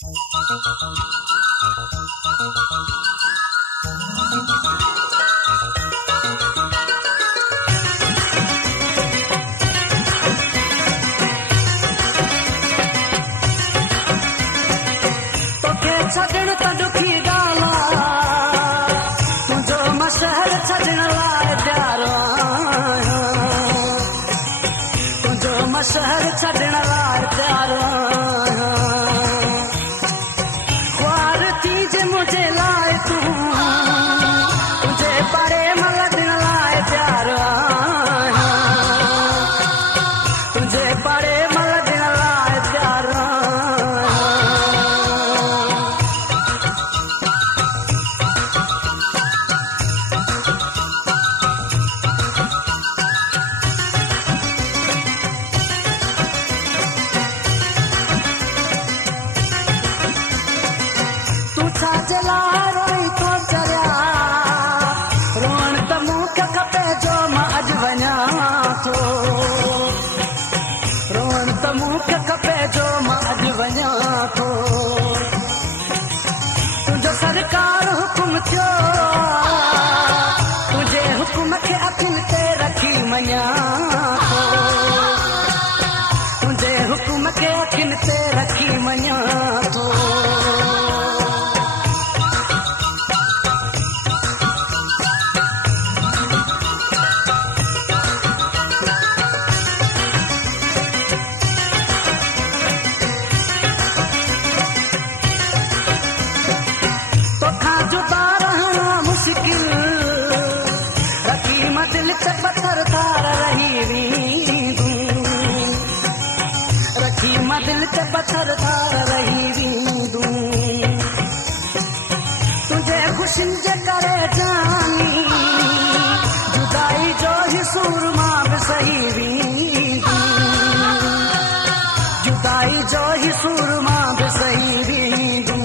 छॾण त ॾुखी ॻाल्हि आहे तुंहिंजो मां शहर छॾण लाइ तयारु आहियां तुंहिंजो मां शहर छॾण लाइ तयारु आहियां ख्वार थीजे मुंहिंजे लाइ तूं तुंहिंजे परे मां लॾण लाइ तयारु आहियां तुंहिंजे परे मां लॾण लाइ तयारु आहियां रोई तो चरिया रोअण त मूंखे खपे जो मां अॼु वञा थो रोअण त मूंखे खपे जो मां अॼु वञा थो तुंहिंजो सरकार हुकुम थियो तुंहिंजे हुकुम खे अखियुनि ते रखी मञा थो तुंहिंजे हुकुम खे अखियुनि ते रखी मञा थो दिल च पत्थर तार रही वींदूं रखी मां दिल च पत्थर तार रही वींदूं तुंहिंजे ख़ुशियुनि जे करे जानी जुदाई जो ही सूर मां बि सही वींदूं जुदाई जो ही सूर मां बि सही वींदूं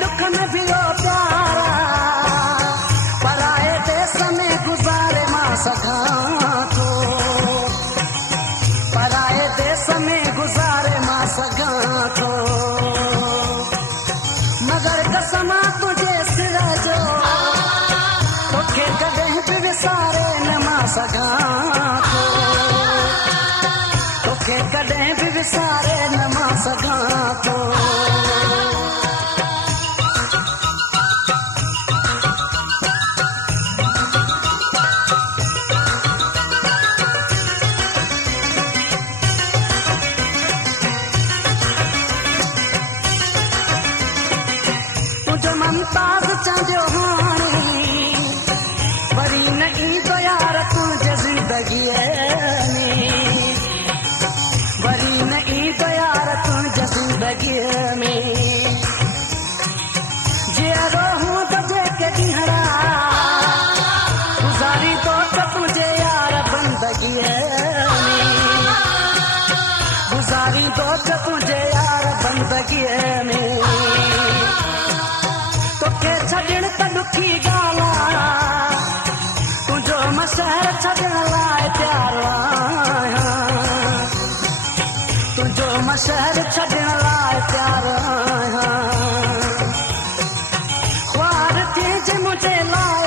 दुख में भी हो प्यारा पराए देश में गुजारे मां सघां थो पराए देश में गुजारे मां सघां थो मगर कसम तुंहिंजे सिर जो तोखे कॾहिं बि विसारे न मां सघां थो तोखे कॾहिं बि विसारे न मां सघां थो मुमताज़ चांदियो हाणे वरी न ईंदो यार तुंहिंजे ज़िंदगीअ में वरी न ईंदो यार तुंहिंजे ज़िंदगीअ में जीअरो हूंदो जेके ॾींहरा गुज़ारी थो त तुंहिंजे यार बंदगीअ में गुज़ारी थो त तुंहिंजे यार बंदगीअ में तोखे छॾण त ॾुखी ॻाल्हि आहे तुंहिंजो मां शहर छॾण लाइ तयारु आहियां तुंहिंजो मां शहर छॾण लाइ तयारु आहियां ख्वार थीजे मुंहिंजे लाइ